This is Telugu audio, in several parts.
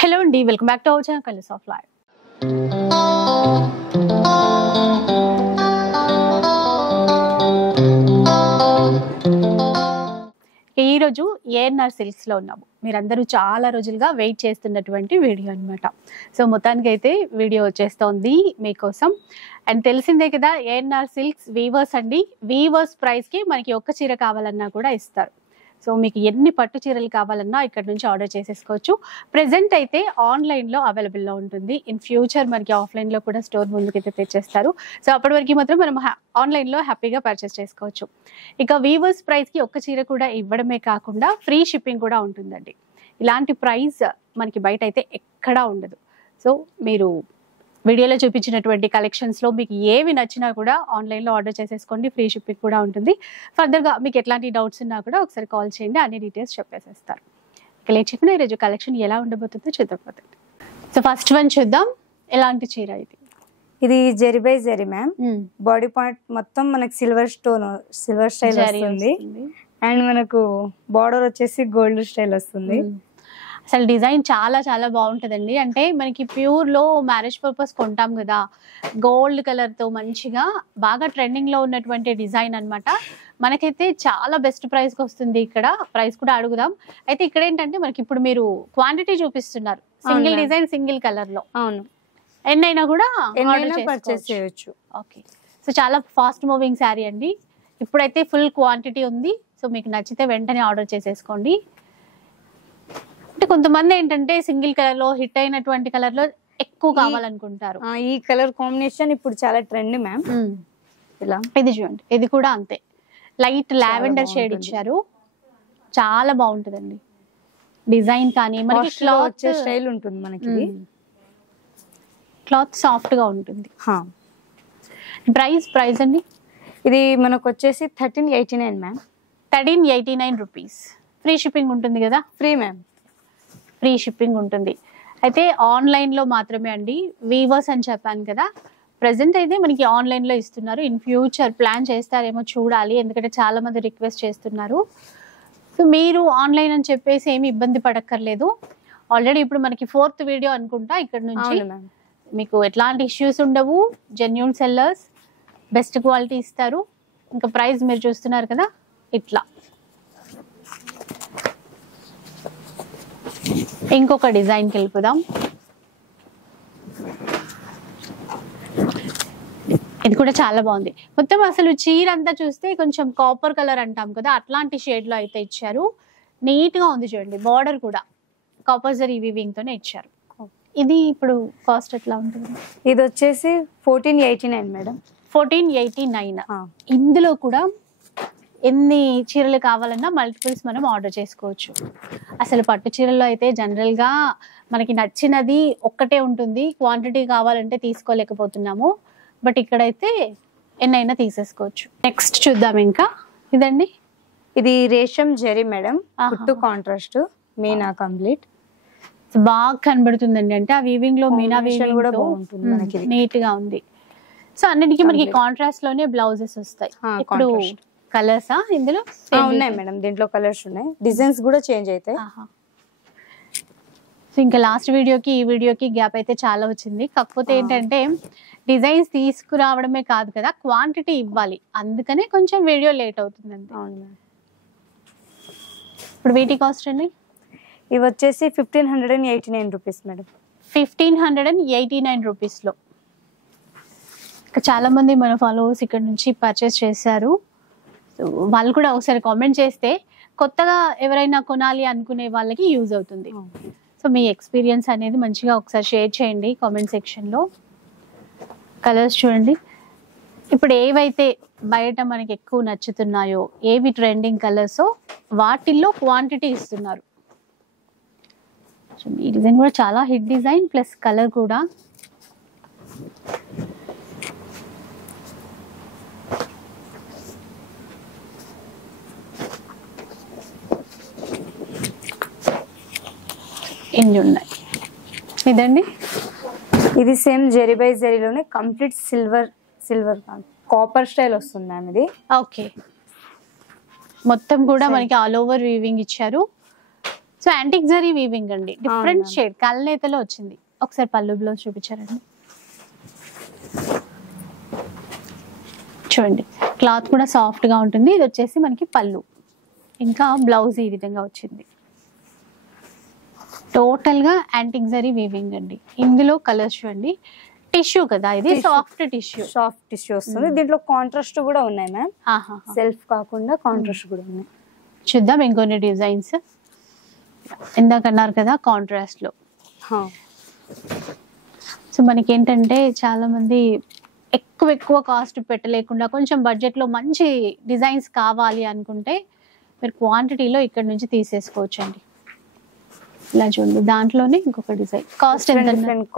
హలో అండి, welcome back to our channel colours of life. ఈరోజు ఏఎన్ఆర్ సిల్క్స్లో ఉన్నాము. మీరందరూ చాలా రోజులుగా వెయిట్ చేస్తున్నటువంటి వీడియో అనమాట. సో మొత్తానికి అయితే వీడియో వచ్చేస్తోంది మీకోసం. అండ్ తెలిసిందే కదా, ఏఎన్ఆర్ సిల్క్స్ వీవర్స్ అండి. వీవర్స్ ప్రైస్కి మనకి ఒక్క చీర కావాలన్నా కూడా ఇస్తారు. సో మీకు ఎన్ని పట్టు చీరలు కావాలన్నా ఇక్కడ నుంచి ఆర్డర్ చేసేసుకోవచ్చు. ప్రెజెంట్ అయితే ఆన్లైన్లో అవైలబుల్లో ఉంటుంది. ఇన్ ఫ్యూచర్ మనకి ఆఫ్లైన్లో కూడా స్టోర్ ముందుకైతే తెచ్చేస్తారు. సో అప్పటి వరకు మాత్రం మనం ఆన్లైన్లో హ్యాపీగా పర్చేస్ చేసుకోవచ్చు. ఇక వీవర్స్ ప్రైస్కి ఒక్క చీర కూడా ఇవ్వడమే కాకుండా ఫ్రీ షిప్పింగ్ కూడా ఉంటుందండి. ఇలాంటి ప్రైస్ మనకి బయట అయితే ఎక్కడా ఉండదు. సో మీరు వీడియోలో చూపించినటువంటి కలెక్షన్స్లో మీకు ఏవి నచ్చినా కూడా ఆన్లైన్లో ఆర్డర్ చేసేసుకోండి. ఫ్రీ షిప్పింగ్ కూడా ఉంటుంది. ఫర్దర్గా మీకు ఎట్లాంటి డౌట్స్ ఉన్నా కూడా ఒకసారి కాల్ చేయండి, అన్ని డీటెయిల్స్ చెప్పేసేస్తారు. ఇక లేట్ చేయకుండా ఈరోజు కలెక్షన్ ఎలా ఉండబోతుందో చూద్దాం. సో ఫస్ట్ వన్ చూద్దాం. ఎలాంటి చీర ఇది zari by zari ma'am. Body part మొత్తం మనకి సిల్వర్ స్టైల్ వస్తుంది. అండ్ మనకు బార్డర్ వచ్చేసి గోల్డ్ స్టైల్ వస్తుంది. అసలు డిజైన్ చాలా చాలా బాగుంటుందండి. అంటే మనకి ప్యూర్లో మ్యారేజ్ పర్పస్ కొంటాం కదా, గోల్డ్ కలర్తో మంచిగా బాగా ట్రెండింగ్లో ఉన్నటువంటి డిజైన్ అనమాట. మనకైతే చాలా బెస్ట్ ప్రైస్కి వస్తుంది. ఇక్కడ ప్రైస్ కూడా అడుగుదాం. అయితే ఇక్కడ ఏంటంటే మనకి ఇప్పుడు మీరు క్వాంటిటీ చూపిస్తున్నారు, సింగిల్ డిజైన్ సింగిల్ కలర్లో. అవును, ఎన్నైనా కూడా పర్చేస్ చేయొచ్చు. ఓకే, సో చాలా ఫాస్ట్ మూవింగ్ శారీ అండి. ఇప్పుడైతే ఫుల్ క్వాంటిటీ ఉంది. సో మీకు నచ్చితే వెంటనే ఆర్డర్ చేసేసుకోండి. అంటే కొంతమంది ఏంటంటే సింగిల్ కలర్ లో హిట్ అయినటువంటి కలర్ లో ఎక్కువ కావాలనుకుంటారు. ఈ కలర్ కాంబినేషన్ ఇప్పుడు చాలా ట్రెండ్ మ్యామ్. ఇలా ఇది చూడండి, ఇది కూడా అంతే లైట్ లావెండర్ షేడ్ ఇచ్చారు. చాలా బాగుంటుందండి డిజైన్. కానీ మనకి క్లాత్ స్టైల్ ఉంటుంది. మనకి క్లాత్ సాఫ్ట్ గా ఉంటుంది. ప్రైస్ అండి ఇది మనకు వచ్చేసి 1389 మ్యామ్. 1389 రూపీస్. ఫ్రీ షిప్పింగ్ ఉంటుంది కదా? ఫ్రీ మ్యామ్, ఫ్రీ షిప్పింగ్ ఉంటుంది. అయితే ఆన్లైన్లో మాత్రమే అండి. వీవర్స్ అని చెప్పాను కదా, ప్రజెంట్ అయితే మనకి ఆన్లైన్లో ఇస్తున్నారు. ఇన్ ఫ్యూచర్ ప్లాన్ చేస్తారేమో చూడాలి, ఎందుకంటే చాలా మంది రిక్వెస్ట్ చేస్తున్నారు. సో మీరు ఆన్లైన్ అని చెప్పేసి ఏమి ఇబ్బంది పడక్కర్లేదు. ఆల్రెడీ ఇప్పుడు మనకి 4th వీడియో అనుకుంటా. ఇక్కడ నుంచి మీకు ఎట్లాంటి ఇష్యూస్ ఉండవు. జెన్యూన్ సెల్లర్స్, బెస్ట్ క్వాలిటీ ఇస్తారు. ఇంకా ప్రైస్ మీరు చూస్తున్నారు కదా ఇట్లా. ఇంకొక డిజైన్కి వెళ్ళిపోదాం. ఇది కూడా చాలా బాగుంది. మొత్తం అసలు చీర అంతా చూస్తే కొంచెం కాపర్ కలర్ అంటాం కదా, అట్లాంటి షేడ్లో అయితే ఇచ్చారు. నీట్గా ఉంది చూడండి. బార్డర్ కూడా కాపర్ జరీ వీవింగ్తోనే ఇచ్చారు. ఇది ఇప్పుడు కాస్ట్ ఎట్లా ఉంటుంది? ఇది వచ్చేసి 1489 మేడం. 1489. ఇందులో కూడా ఎన్ని చీరలు కావాలన్నా మల్టిపుల్స్ మనం ఆర్డర్ చేసుకోవచ్చు. అసలు పట్టు చీరల్లో అయితే జనరల్గా మనకి నచ్చినది ఒక్కటే ఉంటుంది. క్వాంటిటీ కావాలంటే తీసుకోలేకపోతున్నాము. బట్ ఇక్కడైతే ఎన్నైనా తీసేసుకోవచ్చు. నెక్స్ట్ చూద్దాం. ఇంకా ఇదండి, ఇది రేషం జరీ మేడం. కుట్టు కాంట్రాస్ట్ మీనా కంప్లీట్ బాగా కనబడుతుందండి. అంటే ఆ వీవింగ్ లో మీనా వీవింగ్ కూడా బాగుంటుంది, మనకి నీట్ గా ఉంది. సో అన్నిటికీ మనకి కాంట్రాస్ట్ లోనే బ్లౌజెస్ వస్తాయి. ఇప్పుడు కలర్స్ ఇందులో ఉన్నాయి మేడం. దీంట్లో కలర్స్ ఉన్నాయి, డిజైన్స్ కూడా చేంజ్ అవుతాయి. సో ఇంకా లాస్ట్ వీడియోకి ఈ వీడియోకి గ్యాప్ అయితే చాలా వచ్చింది. కాకపోతే ఏంటంటే డిజైన్స్ తీసుకురావడమే కాదు కదా, క్వాంటిటీ ఇవ్వాలి. అందుకనే కొంచెం వీడియో లేట్ అవుతుంది అంతే. ఇప్పుడు వీటి కాస్ట్ అండి? ఇవి వచ్చేసి 1589 రూపీస్ మేడం. 1589 రూపీస్లో. చాలా మంది మన ఫాలోవర్స్ ఇక్కడ నుంచి పర్చేస్ చేశారు. వాళ్ళు కూడా ఒకసారి కామెంట్ చేస్తే కొత్తగా ఎవరైనా కొనాలి అనుకునే వాళ్ళకి యూజ్ అవుతుంది. సో మీ ఎక్స్పీరియన్స్ అనేది మంచిగా ఒకసారి షేర్ చేయండి కామెంట్ సెక్షన్లో. కలర్స్ చూడండి. ఇప్పుడు ఏవైతే బయట మనకి ఎక్కువ నచ్చుతున్నాయో, ఏవి ట్రెండింగ్ కలర్సో వాటిల్లో క్వాంటిటీ ఇస్తున్నారు. ఈ డిజైన్ కూడా చాలా హిట్ డిజైన్, ప్లస్ కలర్ కూడా. ఇన్ని ఉన్నాయి. ఇదండి, ఇది సేమ్ జెరీ బై జెరీలోనే కంప్లీట్ సిల్వర్ కాపర్ స్టైల్ వస్తుంది మ్యామ్. ఇది ఓకే, మొత్తం కూడా మనకి ఆల్ ఓవర్ వీవింగ్ ఇచ్చారు. సో యాంటిక్ జరీ వీవింగ్ అండి, డిఫరెంట్ షేడ్ కళ్ళనేతలో వచ్చింది. ఒకసారి పళ్ళు బ్లౌజ్ చూపించారండి. చూడండి క్లాత్ కూడా సాఫ్ట్ గా ఉంటుంది. ఇది వచ్చేసి మనకి పళ్ళు, ఇంకా బ్లౌజ్ ఈ విధంగా వచ్చింది. టోటల్ గా యాంటిక్ జరీ వీవింగ్ అండి. ఇందులో కలర్స్ చూడండి, టిష్యూ కదా ఇది, సాఫ్ట్ టిష్యూ వస్తుంది. దీంట్లో కాంట్రాస్ట్ కూడా ఉన్నాయి మ్యామ్, సెల్ఫ్ కాకుండా కాంట్రాస్ట్ కూడా ఉన్నాయి. చూద్దాం ఇంకొన్ని డిజైన్స్. ఇందాక అన్నారు కదా కాంట్రాస్ట్ లో. సో మనకి ఏంటంటే చాలా మంది ఎక్కువ కాస్ట్ పెట్టలేకుండా కొంచెం బడ్జెట్ లో మంచి డిజైన్స్ కావాలి అనుకుంటే మీరు క్వాంటిటీలో ఇక్కడ నుంచి తీసేసుకోవచ్చు అండి. ఇలా చూడండి, దాంట్లోనే ఇంకొక డిజైన్. కాస్ట్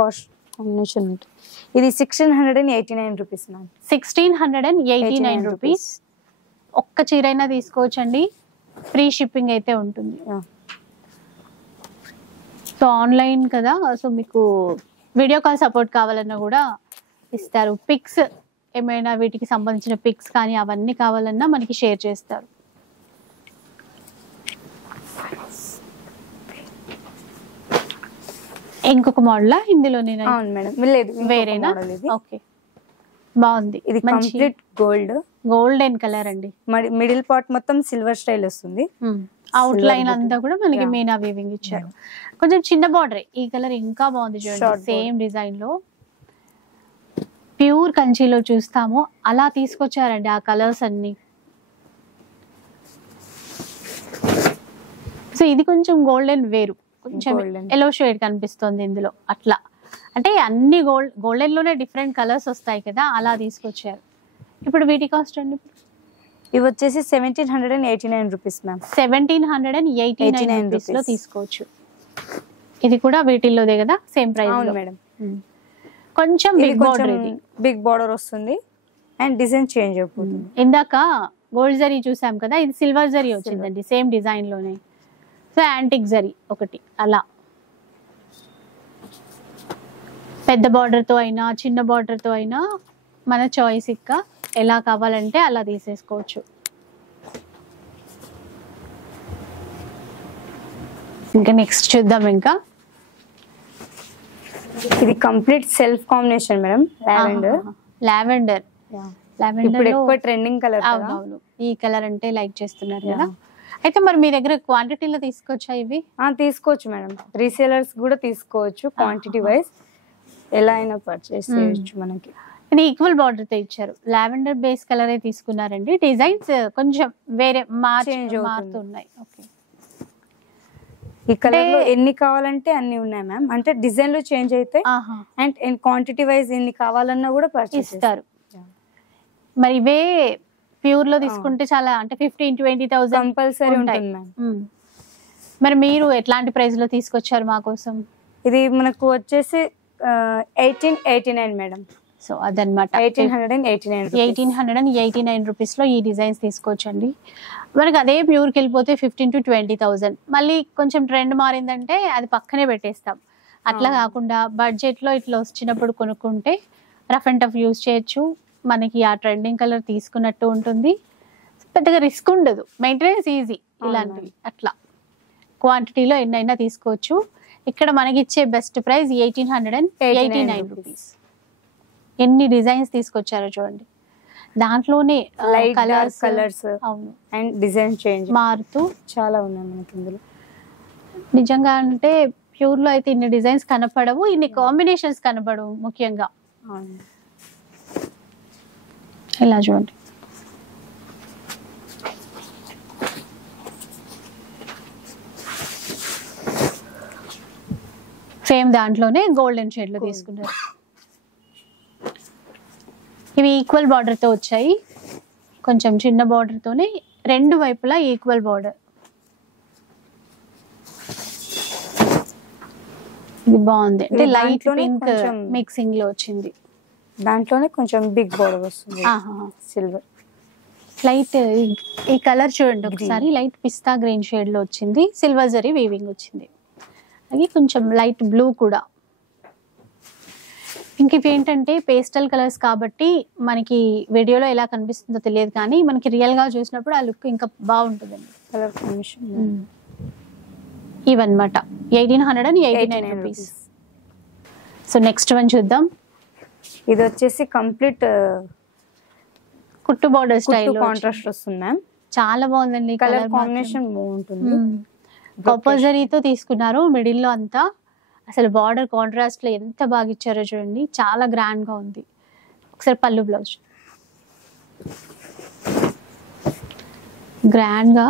కాస్ట్ కాంబినేషన్ ఉంటుంది. ఇది 1689 రూపీస్ మ్యామ్. 1689 రూపీస్. ఒక్క చీరైనా తీసుకోవచ్చండి, ఫ్రీ షిప్పింగ్ అయితే ఉంటుంది. సో ఆన్లైన్ కదా, సో మీకు వీడియో కాల్ సపోర్ట్ కావాలన్నా కూడా ఇస్తారు. పిక్స్ ఏమైనా వీటికి సంబంధించిన పిక్స్ కానీ అవన్నీ కావాలన్నా మనకి షేర్ చేస్తారు. ఇంకొక మోడల్ ఇందులో వేరేనా? ఓకే, బాగుంది. ఇది కంప్లీట్ గోల్డెన్ కలర్ అండి. మిడిల్ పార్ట్ మొత్తం సిల్వర్ స్టైల్ వస్తుంది. అవుట్ లైన్ అంతా కూడా మనకి మీనా వీవింగ్ ఇచ్చారు. కొంచెం చిన్న బార్డర్. ఈ కలర్ ఇంకా బాగుంది చూడండి, సేమ్ డిజైన్ లో ప్యూర్ కంచిలో చూస్తాము అలా తీసుకొచ్చారండి ఆ కలర్స్ అన్ని. సో ఇది కొంచెం గోల్డెన్ వేరు, కొంచెం ఎల్లో షేడ్ కనిపిస్తుంది ఇందులో. అట్లా అంటే అన్ని గోల్డెన్ లోనే డిఫరెంట్ కలర్స్ వస్తాయి కదా, అలా తీసుకొచ్చారు. ఇప్పుడు వీటి కాస్ట్ అండి? ఇవి వచ్చేసి 1789 రూపీస్ మ్యామ్. 1789 రూపీస్ లో తీసుకోవచ్చు. ఇది కూడా వీటిల్లోదే కదా, సేమ్ ప్రైస్ మేడం. కొంచెం బిగ్ బార్డర్ వస్తుంది అండ్ డిజైన్ చేంజ్ అయిపోతుంది. ఇందాక గోల్డ్ జరీ చూసాం కదా, ఇది సిల్వర్ జరీ వచ్చిందండి సేమ్ డిజైన్ లోనే. సో యాంటిక్ జరీ ఒకటి అలా, పెద్ద బార్డర్ తో అయినా చిన్న బార్డర్ తో అయినా మన చాయిస్. ఇంకా ఎలా కావాలంటే అలా తీసేసుకోవచ్చు. ఇంకా నెక్స్ట్ చూద్దాం. ఇంకా ఇది complete self combination madam. Lavender ఎక్కువ ట్రెండింగ్ కలర్. అవును, ఈ కలర్ అంటే లైక్ చేస్తున్నారు కదా. అయితే మరి మీ దగ్గర క్వాంటిటీలో తీసుకోవచ్చా ఇవి? తీసుకోవచ్చు మేడం, రీసేలర్స్ కూడా తీసుకోవచ్చు. క్వాంటిటీ వైజ్ ఎలా అయినా పర్చేస్ చేయొచ్చు. మనకి ఇది ఈక్వల్ బార్డర్ తో ఇచ్చారు. లావెండర్ బేస్ కలర్ తీసుకున్నారండి. డిజైన్స్ కొంచెం వేరే మారుతున్నాయి. ఓకే, ఈ కలర్ లో ఎన్ని కావాలంటే అన్ని ఉన్నాయి మ్యామ్. అంటే డిజైన్ లో చేంజ్ అయితే అండ్ క్వాంటిటీ వైజ్ ఎన్ని కావాలన్నా కూడా పర్చేస్ ఇస్తారు. మరి ఇవే ప్యూర్ లో తీసుకుంటే చాలా, అంటే 15,000-20,000 కంపల్సరీ ఉంటుంది మ్యామ్. మరి మీరు ఎట్లాంటి ప్రైస్ లో తీసుకొచ్చారు మా కోసం? ఇది మనకు వచ్చేసి 1889 మేడం. సో అదనమాట, 1889 రూపీస్ లో ఈ డిజైన్స్ తీసుకోవచ్చండి. మనకి అదే ప్యూర్కి వెళ్ళిపోతే 15,000-20,000. మళ్ళీ కొంచెం ట్రెండ్ మారిందంటే అది పక్కనే పెట్టేస్తాం. అట్లా కాకుండా బడ్జెట్ లో ఇట్లా వచ్చినప్పుడు కొనుక్కుంటే రఫ్ అండ్ టఫ్ యూజ్ చేయొచ్చు. మనకి ఆ ట్రెండింగ్ కలర్ తీసుకున్నట్టు ఉంటుంది, పెద్దగా రిస్క్ ఉండదు, మెయింటెనెన్స్ ఈజీ. ఇలాంటివి అట్లా క్వాంటిటీలో ఎన్నైనా తీసుకోవచ్చు. ఇక్కడ మనకి ఇచ్చే బెస్ట్ ప్రైస్ 1889 రూపీస్. ఎన్ని డిజైన్స్ తీసుకొచ్చారో చూడండి. దాంట్లోనే కలర్స్ అవును అండ్ డిజైన్ చేంజ్ మారుతూ చాలా ఉన్నాయి మనకి ఇందులో. నిజంగా అంటే ప్యూర్ లో అయితే ఇన్ని డిజైన్స్ కనపడవు, ఇన్ని కాంబినేషన్స్ కనపడవు ముఖ్యంగా. ఇలా చూడండి, సేమ్ దాంట్లోనే గోల్డెన్ షేడ్ లో తీసుకున్నారు. ఇవి ఈక్వల్ బార్డర్ తో వచ్చాయి, కొంచెం చిన్న బార్డర్ తోనే రెండు వైపులా ఈక్వల్ బార్డర్. ఇది బాగుంది, అంటే లైట్ పింక్ మిక్సింగ్ లో వచ్చింది. దాంట్లోనే కొంచెం బిగ్ బార్డర్ వస్తుంది, సిల్వర్ లైట్. ఈ కలర్ చూడండి ఒకసారి, లైట్ పిస్తా గ్రీన్ షేడ్ లో వచ్చింది, సిల్వర్ జరీ వీవింగ్ వచ్చింది. అది కొంచెం లైట్ బ్లూ కూడా. ఇంక ఇవి ఏంటంటే పేస్టల్ కలర్స్ కాబట్టి మనకి వీడియోలో ఎలా కనిపిస్తుందో తెలియదు, కానీ మనకి రియల్ గా చూసినప్పుడు ఆ లుక్ ఇంకా బాగుంటుందండి. కలర్ కాంబినేషన్ ఇవన్నమాట 1889 రూపీస్. సో నెక్స్ట్ వన్ చూద్దాం. ఇది వచ్చేసి కంప్లీట్ కుట్టు బార్డర్ స్టైల్ కాంట్రాస్ట్ వస్తుంది మ్యామ్. చాలా బాగుందండి. కలర్ కాంబినేషన్ బాగుంటుంది. కాపర్జరీతో తీసుకున్నారు మిడిల్ లో అంతా. అసలు బార్డర్ కాంట్రాస్ట్ లో ఎంత బాగా ఇచ్చారో చూడండి, చాలా గ్రాండ్ గా ఉంది. ఒకసారి పళ్ళు బ్లౌజ్ గ్రాండ్ గా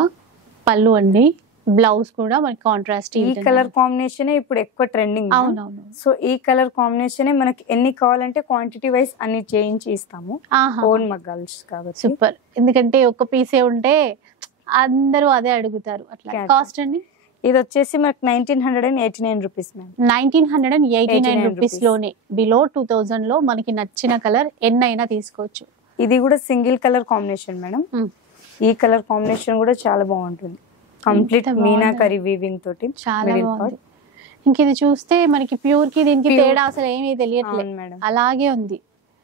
పళ్ళు అండి, బ్లౌజ్ కూడా మనకి కాంట్రాస్ట్. ఈ కలర్ కాంబినేషన్ ఇప్పుడు ఎక్కువ ట్రెండింగ్. అవునవును. సో ఈ కలర్ కాంబినేషన్ మనకి ఎన్ని కావాలంటే క్వాంటిటీ వైస్ అన్ని చేంజ్ ఇస్తాము, ఓన్ మగ్గాల్స్ కాబట్టి. సూపర్. ఎందుకంటే ఒక పీసే ఉంటే అందరూ అదే అడుగుతారు. అట్లా కాస్ట్ అండి ఇది వచ్చేసి మనకి 1989 రూపీస్ మ్యామ్. 1989 రూపీస్ లోనే, బిలో 2000 లో మనకి నచ్చిన కలర్ ఎన్నైనా తీసుకోవచ్చు. ఇది కూడా సింగిల్ కలర్ కాంబినేషన్ మేడం. ఈ కలర్ కాంబినేషన్ కూడా చాలా బాగుంటుంది. కంప్లీట్ మీనాకరీ వీవింగ్ తోటి చాలా బాగుంది. ఇంక ఇది చూస్తే మనకి ప్యూర్ కి దీనికి తేడా అసలు ఏమీ తెలియట్లేదు మేడం, అలాగే ఉంది.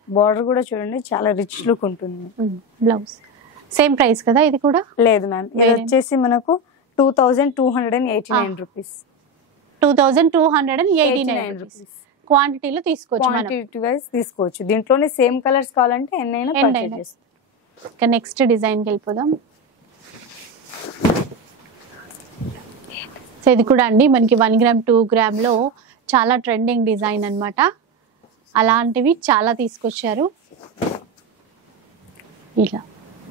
బార్డర్ కూడా చూడండి చాలా రిచ్ లుక్ ఉంటుంది. బ్లౌజ్ సేమ్ ప్రైస్ కదా ఇది కూడా? లేదు మ్యామ్, ఇది వచ్చేసి మనకు 2289 రూపీస్. 2289 రూపీస్. క్వాంటిటీలో తీసుకోవచ్చు, క్వాంటిటీ వైస్ తీసుకోవచ్చు. దీంట్లోనే సేమ్ కలర్స్ కావాలంటే ఎన్నైనా పర్చేస్ చేసుకోవచ్చు. ఇక నెక్స్ట్ డిజైన్ కి వెళ్ళిపోదాం. సో ఇది కూడా అండి మనకి 1 గ్రామ్ 2 గ్రామ్ లో చాలా ట్రెండింగ్ డిజైన్ అన్నమాట. అలాంటివి చాలా తీసుకొచ్చారు. ఇలా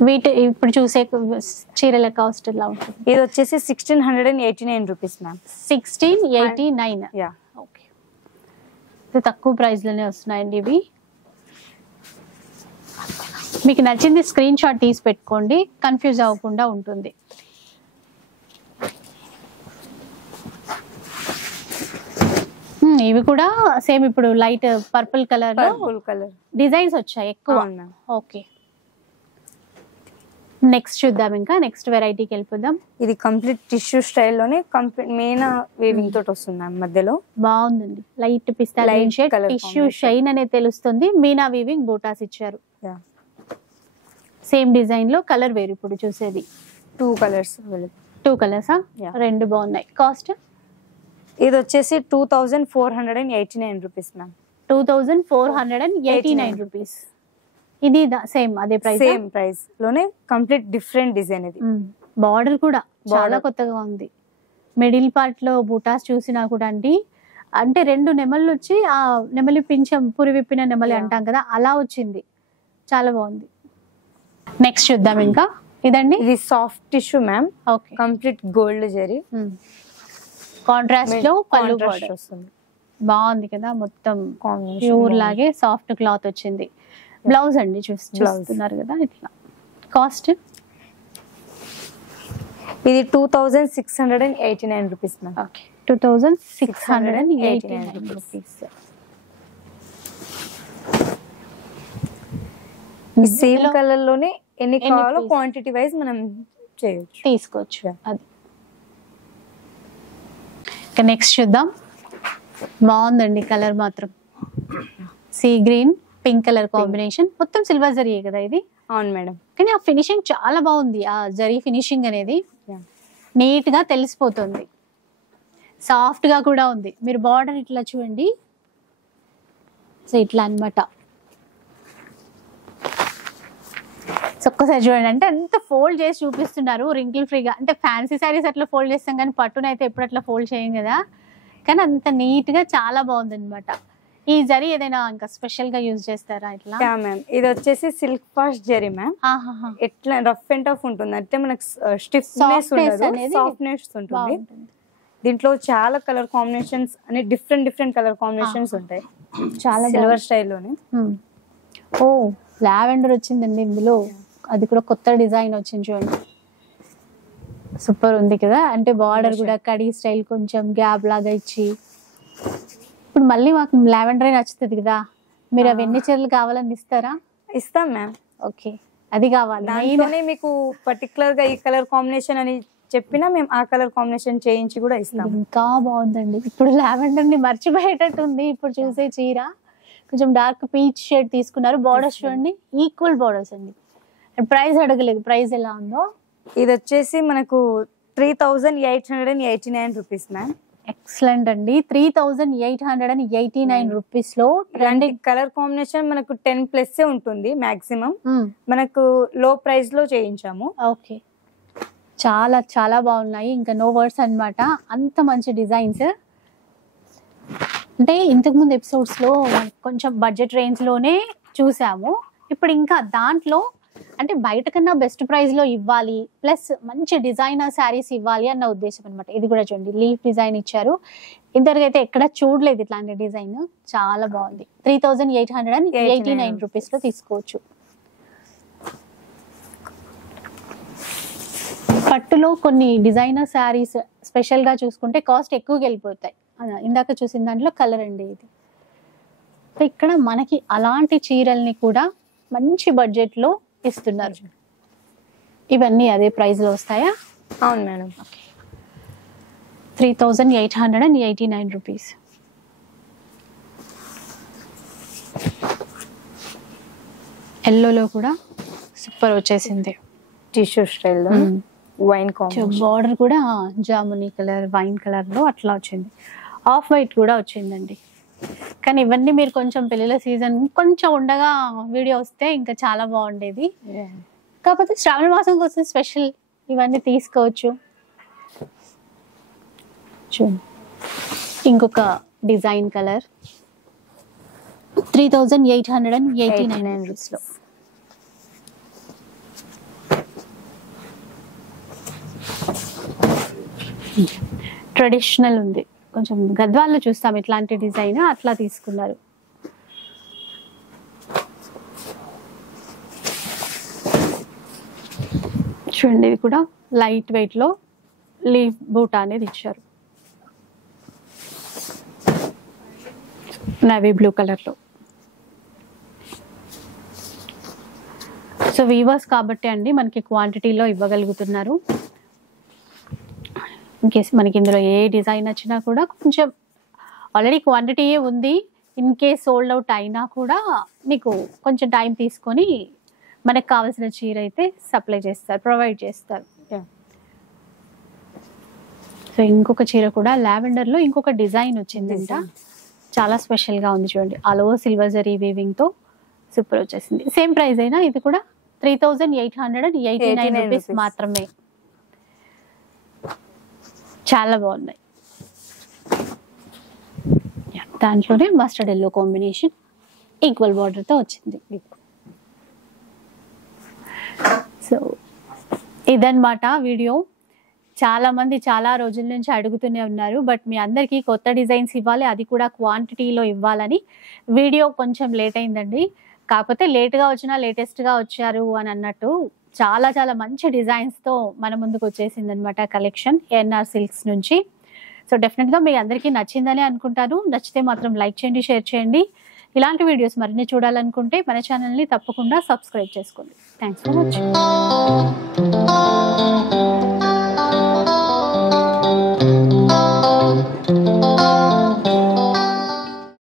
వీటి ఇప్పుడు చూసే చీరల కాస్ట్ ఎలా ఉంటుంది? ఇది వచ్చేసి 1689 రూపీస్ మ్యామ్. 1689. Yeah, okay. తక్కువ ప్రైస్ లోనే వస్తున్నాయండి ఇవి. మీకు నచ్చింది స్క్రీన్ షాట్ తీసి పెట్టుకోండి, కన్ఫ్యూజ్ అవ్వకుండా ఉంటుంది. ఇవి కూడా సేమ్ ఇప్పుడు లైట్ పర్పుల్ కలర్ డిజైన్స్ వచ్చాయి ఎక్కువ. ఓకే, నెక్స్ట్ చూద్దాం. ఇంకా నెక్స్ట్ వెరైటీకి వెళ్ళిపోదాం. ఇది కంప్లీట్ టిష్యూ స్టైల్లోనే కంప్లీట్ మీనా వీవింగ్ తోటి వస్తుంది మధ్యలో. బాగుందండి, light pista shade tissue shine అనేది తెలుస్తుంది. మీనా వీవింగ్ బూటాస్ ఇచ్చారు. సేమ్ డిజైన్ లో కలర్ వేరు. ఇప్పుడు చూసేది 2 కలర్స్. 2 కలర్సా? రెండు బాగున్నాయి. కాస్ట్ ఇది వచ్చేసి 2489 రూపీస్ మ్యామ్. 2489 రూపీస్. ఇది సేమ్ అదే ప్రైస్? సేమ్ ప్రైస్ లోనే కంప్లీట్ డిఫరెంట్ డిజైన్. ఇది బార్డర్ కూడా చాలా కొత్తగా ఉంది. మిడిల్ పార్ట్ లో బూటాస్ చూసినా కూడా అండి, అంటే 2 నెమళ్ళు వచ్చి ఆ నెమలి పింఛం పురి విప్పిన నెమలి అంటాం కదా, అలా వచ్చింది. చాలా బాగుంది. నెక్స్ట్ చూద్దాం. ఇంకా ఇదండి, ఇది soft tissue ma'am. Okay, complete gold zari contrast లో పళ్ళు బార్డర్ వస్తుంది. బాగుంది కదా, మొత్తం ప్యూర్ లాగే సాఫ్ట్ క్లాత్ వచ్చింది. బ్లౌజ్ అండి చూస్తున్నారు కదా ఇట్లా. కాస్ట్ ఇది 2689 rupees ma'am. Okay, 2689 rupees. Same colour లోనే ఎన్ని కావాలో క్వాంటిటీ వైజ్ మనం చేయొచ్చు, తీసుకోవచ్చు. అది నెక్స్ట్ చూద్దాం. బాగుందండి కలర్ మాత్రం. Sea green pink colour combination, మొత్తం సిల్వర్ జరీ కదా ఇది? అవును మేడం. కానీ ఆ ఫినిషింగ్ చాలా బాగుంది. ఆ జరీ ఫినిషింగ్ అనేది నీట్ గా తెలిసిపోతుంది. సాఫ్ట్ గా కూడా ఉంది. మీరు బార్డర్ ఇట్లా చూడండి, సో ఇట్లా అన్నమాట. ఒక్కసారి చూడండి, అంటే అంత ఫోల్డ్ చేసి చూపిస్తున్నారు రింకిల్ ఫ్రీగా. అంటే ఫ్యాన్సీ శారీస్ అట్లా ఫోల్డ్ చేస్తాం కానీ పట్టునైతే ఎప్పుడు అట్లా ఫోల్డ్ చేయం కదా, కానీ అంత నీట్ గా చాలా బాగుంది అనమాట. ఈ జరీ ఏదైనా ఇంకా స్పెషల్ గా యూజ్ చేస్తారా ఇట్లా? మ్యామ్ ఇది వచ్చేసి సిల్క్ ఫాస్ట్ జరీ మ్యామ్. ఎట్లా రఫ్ అండ్ టఫ్ ఉంటుంది, అంటే మనకు స్టిఫ్నెస్ ఉండదు, సాఫ్ట్నెస్ ఉంటుంది. దీంట్లో చాలా కలర్ కాంబినేషన్స్ అనే డిఫరెంట్ కలర్ కాంబినేషన్స్ ఉంటాయి. చాలా సిల్వర్ స్టైల్లోనే. ఓ లావెండర్ వచ్చిందండి ఇందులో, అది కూడా కొత్త డిజైన్ వచ్చింది చూడండి, సూపర్ ఉంది కదా. అంటే బార్డర్ కూడా కడీ స్టైల్ కొంచెం గ్యాప్ లాగా ఇచ్చి. ఇప్పుడు మళ్ళీ మాకు లావెండర్ నచ్చుతుంది కదా, మీరు అవి ఎన్ని చీరలు కావాలని ఇస్తారా? ఇస్తాం మ్యామ్. ఓకే, అది కావాలి. మీకు పర్టికులర్ గా ఈ కలర్ కాంబినేషన్ అని చెప్పినా మేము ఆ కలర్ కాంబినేషన్ చేయించి కూడా ఇస్తాం. ఇంకా బాగుందండి. ఇప్పుడు లావెండర్ ని మర్చిపోయేటట్టు ఉంది. ఇప్పుడు చూసే చీర కొంచెం డార్క్ పీచ్ షేడ్ తీసుకున్నారు. బార్డర్స్ చూడండి, ఈక్వల్ బార్డర్స్ అండి. ప్రైస్ అడగలేదు, ప్రైస్ ఎలా ఉందో? ఇది వచ్చేసి మనకు 3889 రూపీస్ మ్యామ్. ఎక్సలెంట్ అండి. 3889 రూపీస్ లో ట్రెండింగ్ కలర్ కాంబినేషన్ మనకు 10+ ఉంటుంది మాక్సిమం. మనకు లో ప్రైస్ లో చేయించాము. ఓకే, చాలా చాలా బాగున్నాయి, ఇంకా నో వర్డ్స్ అన్నమాట. అంత మంచి డిజైన్స్. అంటే ఇంతకుముందు ఎపిసోడ్స్ లో కొంచెం బడ్జెట్ రేంజ్ లోనే చూసాము. ఇప్పుడు ఇంకా దాంట్లో అంటే బయట కన్నా బెస్ట్ ప్రైస్ లో ఇవ్వాలి, ప్లస్ మంచి డిజైనర్ శారీస్ ఇవ్వాలి అన్న ఉద్దేశం అనమాట. ఇది కూడా చూడండి, లీఫ్ డిజైన్ ఇచ్చారు. ఇంతవరకు అయితే ఎక్కడ చూడలేదు ఇట్లాంటి డిజైన్, చాలా బాగుంది. 3889 రూపీస్ లో తీసుకోవచ్చు. పట్టులో కొన్ని డిజైనర్ శారీస్ స్పెషల్ గా చూసుకుంటే కాస్ట్ ఎక్కువగా వెళ్ళిపోతాయి. ఇందాక చూసిన దాంట్లో కలర్ అండి ఇది. ఇక్కడ మనకి అలాంటి చీరల్ని కూడా మంచి బడ్జెట్ లో ఇస్తున్నారు. ఇవన్నీ అదే ప్రైస్ లో వస్తాయా? అవును మేడం. 3889 రూపీస్. ఎల్లోలో కూడా సూపర్ వచ్చేసింది, టిష్యూ స్టైల్ వైన్ బార్డర్ కూడా జామునీ కలర్ వైన్ కలర్ లో అట్లా వచ్చింది. ఆఫ్ వైట్ కూడా వచ్చిందండి. కానీ ఇవన్నీ మీరు కొంచెం పెళ్ళిళ్ళ సీజన్ కొంచెం ఉండగా వీడియో వస్తే ఇంకా చాలా బాగుండేది. కాకపోతే శ్రావణ మాసం కోసం స్పెషల్ ఇవన్నీ తీసుకోవచ్చు. చూడండి, ఇంకొక డిజైన్ కలర్ 3889 రూపీస్ లో. ట్రెడిషనల్ ఉంది, కొంచెం గద్వాల్లో చూస్తాం ఇట్లాంటి డిజైన్, అట్లా తీసుకున్నారు. చూడండి, ఇది కూడా లైట్ వెయిట్ లో లీఫ్ బూటా అనేది ఇచ్చారు, నేవీ బ్లూ కలర్ లో. సో వీవర్స్ కాబట్టి అండి మనకి క్వాంటిటీలో ఇవ్వగలుగుతున్నారు. ఇన్కేస్ మనకి ఇందులో ఏ డిజైన్ వచ్చినా కూడా కొంచెం ఆల్రెడీ క్వాంటిటీ ఉంది, ఇన్ కేస్ సోల్డ్ అవుట్ అయినా కూడా మీకు కొంచెం టైం తీసుకొని మనకు కావాల్సిన చీర అయితే సప్లై చేస్తారు, ప్రొవైడ్ చేస్తారు. సో ఇంకొక చీర కూడా లావెండర్ లో ఇంకొక డిజైన్ వచ్చిందంట, చాలా స్పెషల్ గా ఉంది. చూడండి, all over silver zari weaving తో సూపర్ వచ్చేసింది. సేమ్ ప్రైస్ అయినా ఇది కూడా 3889 రూపీస్ మాత్రమే. చాలా బాగున్నాయి. దాంట్లోనే mustard yellow combination equal border తో వచ్చింది. సో ఇదన్నమాట వీడియో. చాలా మంది చాలా రోజుల నుంచి అడుగుతూనే ఉన్నారు, బట్ మీ అందరికీ కొత్త డిజైన్స్ ఇవ్వాలి, అది కూడా క్వాంటిటీలో ఇవ్వాలని వీడియో కొంచెం లేట్ అయిందండి. కాకపోతే లేట్గా వచ్చినా లేటెస్ట్గా వచ్చారు అని అన్నట్టు చాలా చాలా మంచి డిజైన్స్తో మన ముందుకు వచ్చేసింది అనమాట కలెక్షన్ ఏఎన్ఆర్ సిల్క్స్ నుంచి. సో డెఫినెట్గా మీ అందరికీ నచ్చిందని అనుకుంటాను. నచ్చితే మాత్రం లైక్ చేయండి, షేర్ చేయండి. ఇలాంటి వీడియోస్ మరిన్ని చూడాలనుకుంటే మన ఛానల్ని తప్పకుండా సబ్స్క్రైబ్ చేసుకోండి. Thanks for watching.